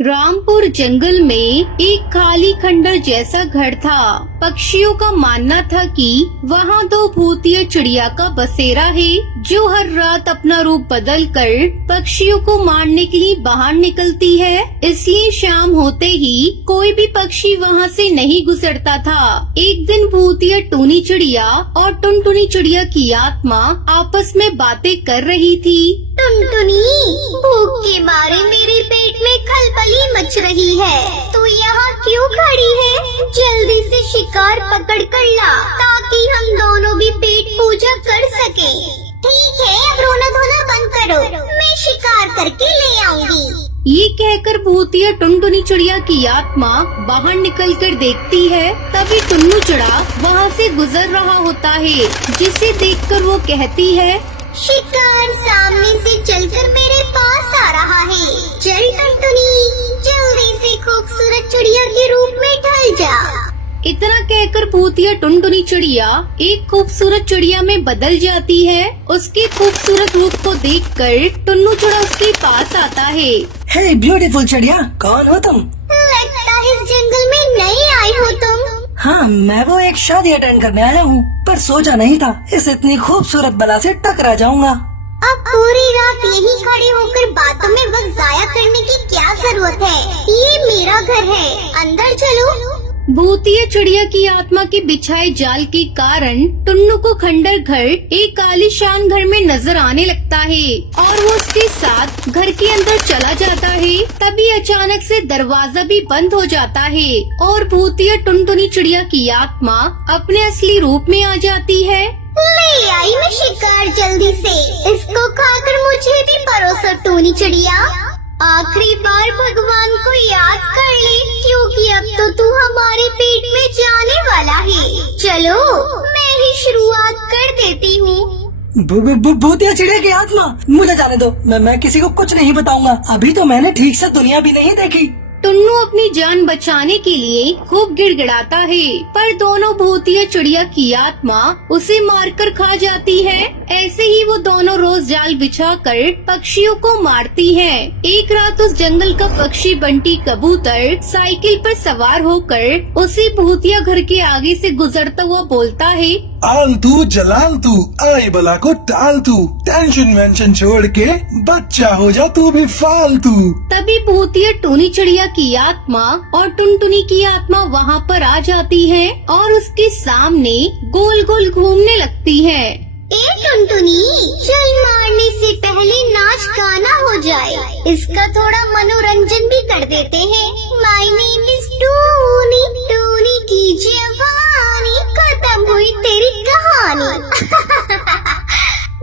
रामपुर जंगल में एक खाली खंडर जैसा घर था। पक्षियों का मानना था कि वहाँ दो भूतिया चिड़िया का बसेरा है जो हर रात अपना रूप बदलकर पक्षियों को मारने के लिए बाहर निकलती है। इसलिए शाम होते ही कोई भी पक्षी वहाँ से नहीं गुजरता था। एक दिन भूतिया टूनी चिड़िया और टुनटुनी चिड़िया की आत्मा आपस में बातें कर रही थी। टुनटुनी, भूख के मारे मेरे पेट में खलबली मच रही है। तू यहाँ क्यों खड़ी है? जल्दी से शिकार पकड़ कर ला ताकि हम दोनों भी पेट पूजा कर सके। ठीक है, अब रोना धोना बंद करो, मैं शिकार करके ले आऊंगी। ये कहकर भूतिया टुनटुनी चिड़िया की आत्मा बाहर निकल कर देखती है। तभी टुन्नू चिड़ा वहाँ से गुजर रहा होता है, जिसे देखकर वो कहती है, शिकार सामने से चलकर मेरे पास आ रहा है। चल टुनटुनी, जल्दी से खूबसूरत चिड़िया के रूप में ढल जा। इतना कहकर भूतिया टुनटुनी चिड़िया एक खूबसूरत चिड़िया में बदल जाती है। उसके खूबसूरत रूप को देखकर टुन्नू चिड़ा उसके पास आता है। हे ब्यूटीफुल चिड़िया, कौन हो तुम? लगता है इस जंगल में नई आई हो तुम। हाँ, मैं वो एक शादी अटेंड करने आया हूँ, पर सोचा नहीं था इस इतनी खूबसूरत बला से टकरा जाऊंगा। अब पूरी रात यहीं खड़े होकर बातों में वक्त जाया करने की क्या जरूरत है? ये मेरा घर है, अंदर चलो। भूतिया चिड़िया की आत्मा के बिछाए जाल के कारण टुन्नू को खंडर घर एक आलीशान घर में नजर आने लगता है और वो उसके साथ घर के अंदर चला जाता है। तभी अचानक से दरवाजा भी बंद हो जाता है और भूतिया टुनटुनी चिड़िया की आत्मा अपने असली रूप में आ जाती है। ले आई मैं शिकार, जल्दी से इसको खाकर मुझे भी परोसो टूनी चिड़िया। आखिरी बार भगवान को याद कर ले, क्योंकि अब तो तू हमारे पेट में जाने वाला है। चलो मैं ही शुरुआत कर देती हूँ। भूतिया चिड़िया की आत्मा, मुझे जाने दो, मैं किसी को कुछ नहीं बताऊंगा। अभी तो मैंने ठीक से दुनिया भी नहीं देखी। टुन्नू अपनी जान बचाने के लिए खूब गिड़गिड़ाता है, पर दोनों भूतिया चिड़िया की आत्मा उसे मारकर खा जाती है। ऐसे ही वो दोनों रोज जाल बिछाकर पक्षियों को मारती हैं। एक रात उस जंगल का पक्षी बंटी कबूतर साइकिल पर सवार होकर उसी भूतिया घर के आगे से गुजरता हुआ बोलता है, आलतू जलालतू, आई बला को टालतू, टेंशन वेंशन छोड़ के बच्चा हो जा तू भी फालतू। तभी भूतिया टूनी चिड़िया की आत्मा और टुनटुनी की आत्मा वहाँ पर आ जाती है और उसके सामने गोल गोल घूमने लगती है। ए टुनटुनी, चल मारने से पहले नाच गाना हो जाए, इसका थोड़ा मनोरंजन भी कर देते हैं। माय नेम इज टूनी, टूनी की जवानी, खत्म हुई तेरी कहानी।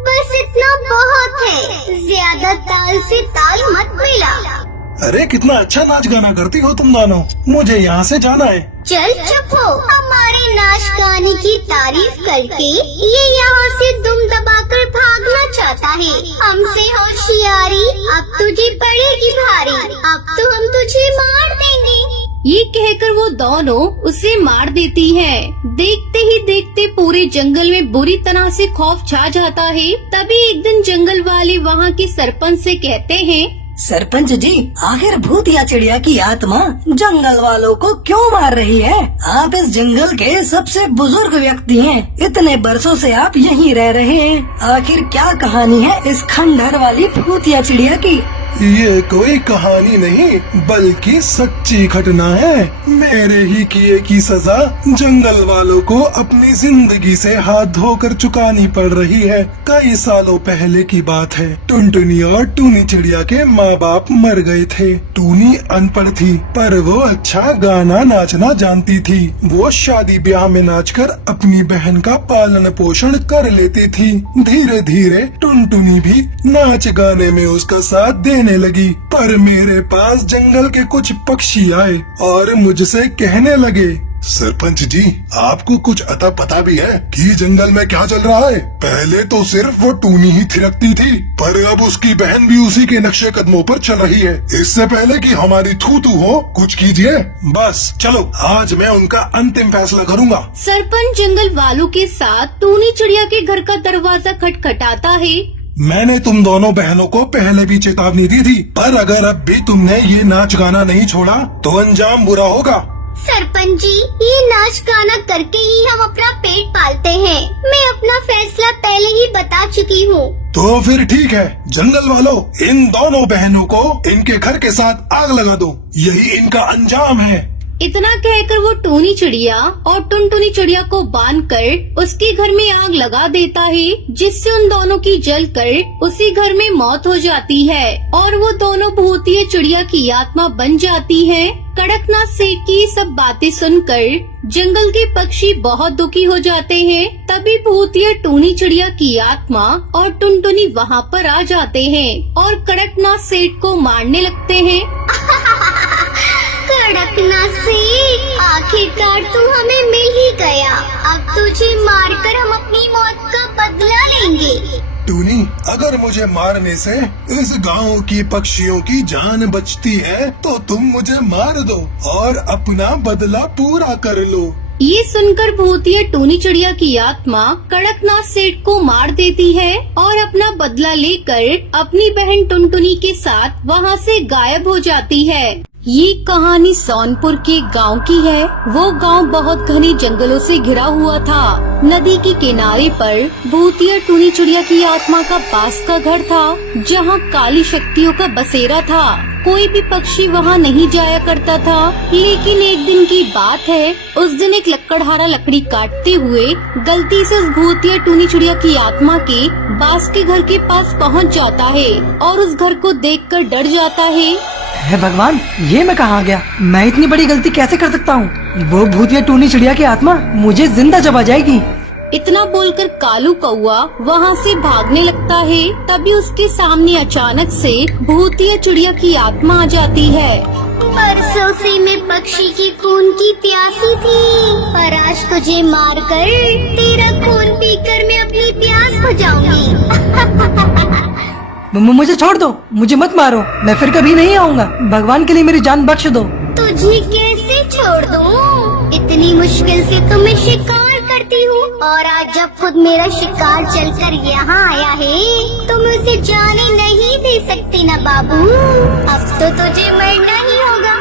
बस इतना बहुत है, ज्यादा ताल से ताल मत मिला। अरे कितना अच्छा नाच गाना करती हो तुम दोनों, मुझे यहाँ से जाना है। चल चुप हो, हमारे नाच गाने की तारीफ करके ये यहाँ से दुम दबाकर भागना चाहता है। हमसे होशियारी अब तुझे पड़ेगी भारी, अब तो हम तुझे मार देंगे। ये कहकर वो दोनों उसे मार देती हैं। देखते ही देखते पूरे जंगल में बुरी तरह से खौफ छा जाता है। तभी एक दिन जंगल वाले वहाँ के सरपंच से कहते हैं, सरपंच जी, आखिर भूतिया चिड़िया की आत्मा जंगल वालों को क्यों मार रही है? आप इस जंगल के सबसे बुजुर्ग व्यक्ति हैं। इतने बरसों से आप यहीं रह रहे हैं। आखिर क्या कहानी है इस खंडहर वाली भूतिया चिड़िया की? ये कोई कहानी नहीं बल्कि सच्ची घटना है। मेरे ही किए की सजा जंगल वालों को अपनी जिंदगी से हाथ धोकर चुकानी पड़ रही है। कई सालों पहले की बात है। टुनटुनी और टूनी चिड़िया के माँ बाप मर गए थे। टूनी अनपढ़ थी, पर वो अच्छा गाना नाचना जानती थी। वो शादी ब्याह में नाचकर अपनी बहन का पालन पोषण कर लेती थी। धीरे धीरे टुनटुनी भी नाच गाने में उसका साथ देने लगी। पर मेरे पास जंगल के कुछ पक्षी आए और मुझसे कहने लगे, सरपंच जी, आपको कुछ अता पता भी है कि जंगल में क्या चल रहा है? पहले तो सिर्फ वो टूनी ही थिरकती थी, पर अब उसकी बहन भी उसी के नक्शे कदमों पर चल रही है। इससे पहले कि हमारी थू तू हो, कुछ कीजिए। बस चलो, आज मैं उनका अंतिम फैसला करूंगा। सरपंच जंगल वालों के साथ टूनी चिड़िया के घर का दरवाजा खटखटाता है। मैंने तुम दोनों बहनों को पहले भी चेतावनी दी थी, पर अगर अब भी तुमने ये नाच गाना नहीं छोड़ा तो अंजाम बुरा होगा। सरपंच जी, ये नाच गाना करके ही हम अपना पेट पालते हैं। मैं अपना फैसला पहले ही बता चुकी हूँ। तो फिर ठीक है, जंगल वालों, इन दोनों बहनों को इनके घर के साथ आग लगा दो, यही इनका अंजाम है। इतना कहकर वो टूनी चिड़िया और टुनटुनी चिड़िया को बांधकर उसके घर में आग लगा देता है, जिससे उन दोनों की जलकर उसी घर में मौत हो जाती है और वो दोनों भूतिया चिड़िया की आत्मा बन जाती है। कड़कनाथ सेठ की सब बातें सुनकर जंगल के पक्षी बहुत दुखी हो जाते हैं। तभी भूतिया टूनी चिड़िया की आत्मा और टुनटुनी वहाँ पर आ जाते हैं और कड़कनाथ सेठ को मारने लगते हैं। कड़कनाथ सेठ, आखिरकार तू हमें मिल ही गया। अब तुझे मारकर हम अपनी मौत का बदला लेंगे। टूनी, अगर मुझे मारने से इस गांव की पक्षियों की जान बचती है तो तुम मुझे मार दो और अपना बदला पूरा कर लो। ये सुनकर भूतिया टूनी चिड़िया की आत्मा कड़कनाथ सेठ को मार देती है और अपना बदला लेकर अपनी बहन टुनटुनी के साथ वहाँ से गायब हो जाती है। ये कहानी सोनपुर के गांव की है। वो गांव बहुत घने जंगलों से घिरा हुआ था। नदी के किनारे पर भूतिया टूनी चिड़िया की आत्मा का बास का घर था, जहां काली शक्तियों का बसेरा था। कोई भी पक्षी वहां नहीं जाया करता था। लेकिन एक दिन की बात है, उस दिन एक लकड़हारा लकड़ी काटते हुए गलती से उस भूतिया टूनी चिड़िया की आत्मा के बास के घर के पास पहुंच जाता है और उस घर को देखकर डर जाता है। हे भगवान, ये मैं कहाँ आ गया? मैं इतनी बड़ी गलती कैसे कर सकता हूँ? वो भूतिया टूनी चिड़िया की आत्मा मुझे जिंदा चबा जाएगी। इतना बोलकर कालू कौआ वहाँ से भागने लगता है। तभी उसके सामने अचानक से भूतिया चिड़िया की आत्मा आ जाती है। बरसों से मैं पक्षी के खून की प्यासी थी, पर आज तुझे मारकर तेरा खून पीकर मैं अपनी प्यास बुझाऊंगी। मुझे छोड़ दो, मुझे मत मारो, मैं फिर कभी नहीं आऊँगा। भगवान के लिए मेरी जान बख्श दो। तुझे कैसे छोड़ दूँ? इतनी मुश्किल से तो मैं शिकार करती हूँ, और आज जब खुद मेरा शिकार चलकर यहाँ आया है तो मैं उसे जाने नहीं दे सकती ना बाबू। अब तो तुझे मरना ही होगा।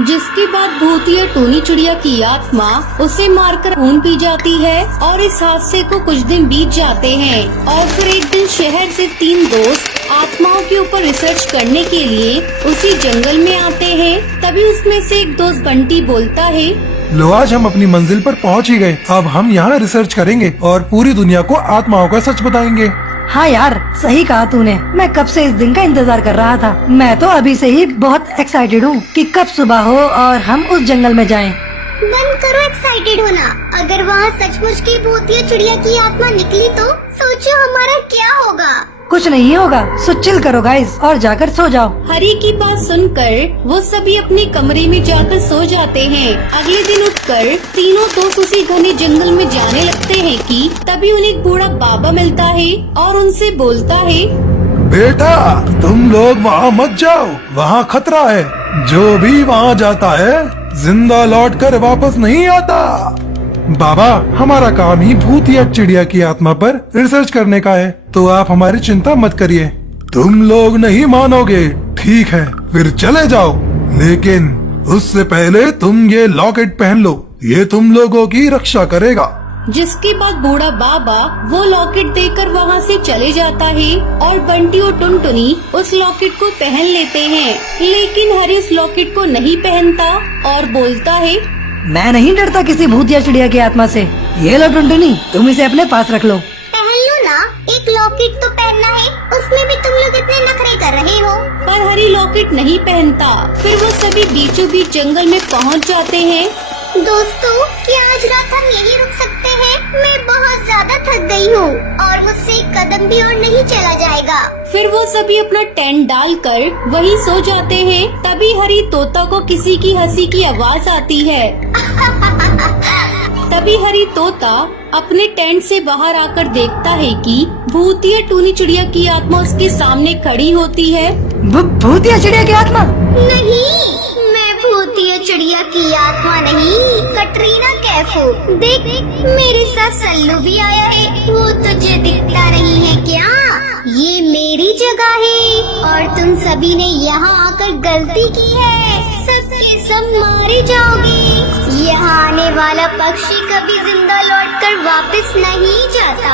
जिसके बाद भूतिया टूनी चिड़िया की आत्मा उसे मारकर खून पी जाती है और इस हादसे को कुछ दिन बीत जाते हैं। और फिर एक दिन शहर से 3 दोस्त आत्माओं के ऊपर रिसर्च करने के लिए उसी जंगल में आते हैं। तभी उसमें से एक दोस्त बंटी बोलता है, लो, आज हम अपनी मंजिल पर पहुंच ही गए। अब हम यहाँ रिसर्च करेंगे और पूरी दुनिया को आत्माओं का सच बताएंगे। हाँ यार, सही कहा तूने। मैं कब से इस दिन का इंतजार कर रहा था। मैं तो अभी से ही बहुत एक्साइटेड हूँ कि कब सुबह हो और हम उस जंगल में जाएं। बंद करो एक्साइटेड होना। अगर वहाँ सचमुच की भूतिया चिड़िया की आत्मा निकली तो सोचो हमारा क्या होगा। कुछ नहीं होगा, सो चिल करो गाइस और जाकर सो जाओ। हरी की बात सुनकर वो सभी अपने कमरे में जाकर सो जाते हैं। अगले दिन उठकर तीनों दोस्त उसी घने जंगल में जाने लगते हैं कि तभी उन्हें एक बूढ़ा बाबा मिलता है और उनसे बोलता है, बेटा, तुम लोग वहाँ मत जाओ, वहाँ खतरा है। जो भी वहाँ जाता है जिंदा लौट कर वापस नहीं आता। बाबा, हमारा काम ही भूतिया चिड़िया की आत्मा पर रिसर्च करने का है, तो आप हमारी चिंता मत करिए। तुम लोग नहीं मानोगे, ठीक है, फिर चले जाओ, लेकिन उससे पहले तुम ये लॉकेट पहन लो, ये तुम लोगों की रक्षा करेगा। जिसके बाद बूढ़ा बाबा वो लॉकेट देकर वहाँ से चले जाता है और बंटी और टुनटुनी उस लॉकेट को पहन लेते हैं। लेकिन हरी उस लॉकेट को नहीं पहनता और बोलता है, मैं नहीं डरता किसी भूतिया चिड़िया की आत्मा से। ये लो टुनटुनी, तुम इसे अपने पास रख लो। पहन लो ना, एक लॉकेट तो पहनना है, उसमें भी तुम लोग इतने नखरे कर रहे हो। पर हरी लॉकेट नहीं पहनता। फिर वो सभी बीचों बीच जंगल में पहुँच जाते हैं। दोस्तों, क्या आज रात हम यहीं रुक सकते हैं? मैं बहुत ज्यादा थक गई हूँ और मुझसे एक कदम भी और नहीं चला जाएगा। फिर वो सभी अपना टेंट डालकर वहीं सो जाते हैं। तभी हरी तोता को किसी की हंसी की आवाज आती है। तभी हरी तोता अपने टेंट से बाहर आकर देखता है कि भूतिया टूनी चिड़िया की आत्मा उसके सामने खड़ी होती है। भूतिया चिड़िया की आत्मा? नहीं, मैं भूतिया चिड़िया की आत्मा नहीं, कटरीना कैफ हूँ। देख, मेरे साथ सल्लू भी आया है। वो तुझे दिखता नहीं है क्या? और तुम सभी ने यहाँ आकर गलती की है। सबके सब मारे जाओगे। यहाँ आने वाला पक्षी कभी जिंदा लौटकर वापस नहीं जाता।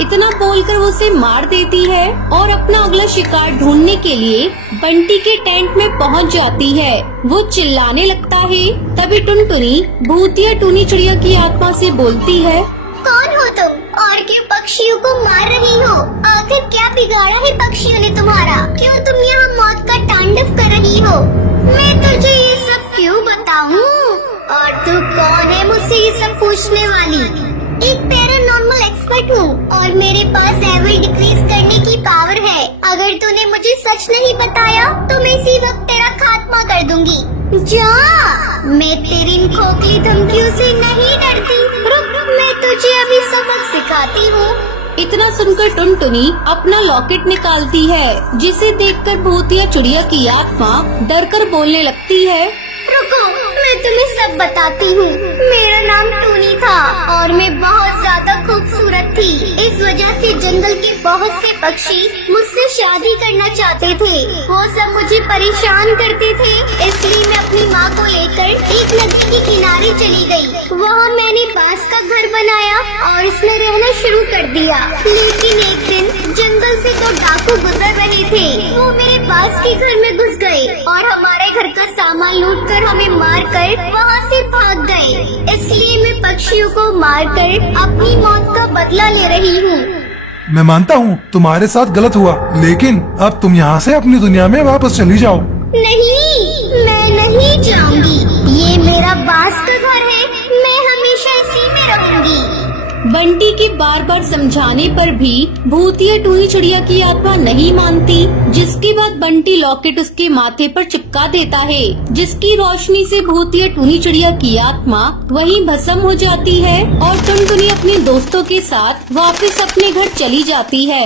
इतना बोलकर वो उसे मार देती है और अपना अगला शिकार ढूंढने के लिए बंटी के टेंट में पहुंच जाती है। वो चिल्लाने लगता है। तभी टुनटुनी भूतिया टूनी चिड़िया की आत्मा से बोलती है, कौन हो तुम और क्यों पक्षियों को मार रही हो? आखिर क्या बिगाड़ा है पक्षियों ने तुम्हारा? क्यों तुम यहाँ मौत का तांडव कर रही हो? मैं तुझे ये सब क्यों बताऊं? और तू कौन है मुझसे ये सब पूछने वाली? एक पैरानॉर्मल एक्सपर्ट हूँ और मेरे पास एविल डिक्रीज करने की पावर है। अगर तूने मुझे सच नहीं बताया तो मैं इसी वक्त तेरा खात्मा कर दूंगी। जा, मैं तेरी इन खोखली धमकियों से नहीं डरती। रुक, मैं तुझे अभी सबक सिखाती हूँ। इतना सुनकर टुनटुनी अपना लॉकेट निकालती है, जिसे देखकर भूतिया चिड़िया की आत्मा डरकर बोलने लगती है, रुको, मैं तुम्हें सब बताती हूँ। मेरा नाम टूनी था और मैं बहुत ज्यादा खूबसूरत थी। इस वजह से जंगल के बहुत से पक्षी मुझसे शादी करना चाहते थे। वो सब मुझे परेशान करते थे, इसलिए मैं अपनी माँ को लेकर एक नदी के किनारे चली गई। वहाँ मैंने बांस का घर बनाया और इसमें रहना शुरू कर दिया। लेकिन एक दिन जंगल से दो डाकू गुजर रहे थे। वो मेरे बांस के घर में घुस गए और हमारे घर का सामान लूट कर हमें मारकर वहाँ से भाग गए। इसलिए मैं पक्षियों को मारकर अपनी मौत का बदला ले रही हूँ। मैं मानता हूँ तुम्हारे साथ गलत हुआ, लेकिन अब तुम यहाँ से अपनी दुनिया में वापस चली जाओ। नहीं, मैं नहीं जाऊंगी। ये मेरा बांस का घर है, मैं हमेशा इसी में रहूंगी। बंटी के बार बार समझाने पर भी भूतिया टूनी चिड़िया की आत्मा नहीं मानती, जिसके बाद बंटी लॉकेट उसके माथे पर चिपका देता है, जिसकी रोशनी से भूतिया टूनी चिड़िया की आत्मा वहीं भस्म हो जाती है और टुनटुनी अपने दोस्तों के साथ वापस अपने घर चली जाती है।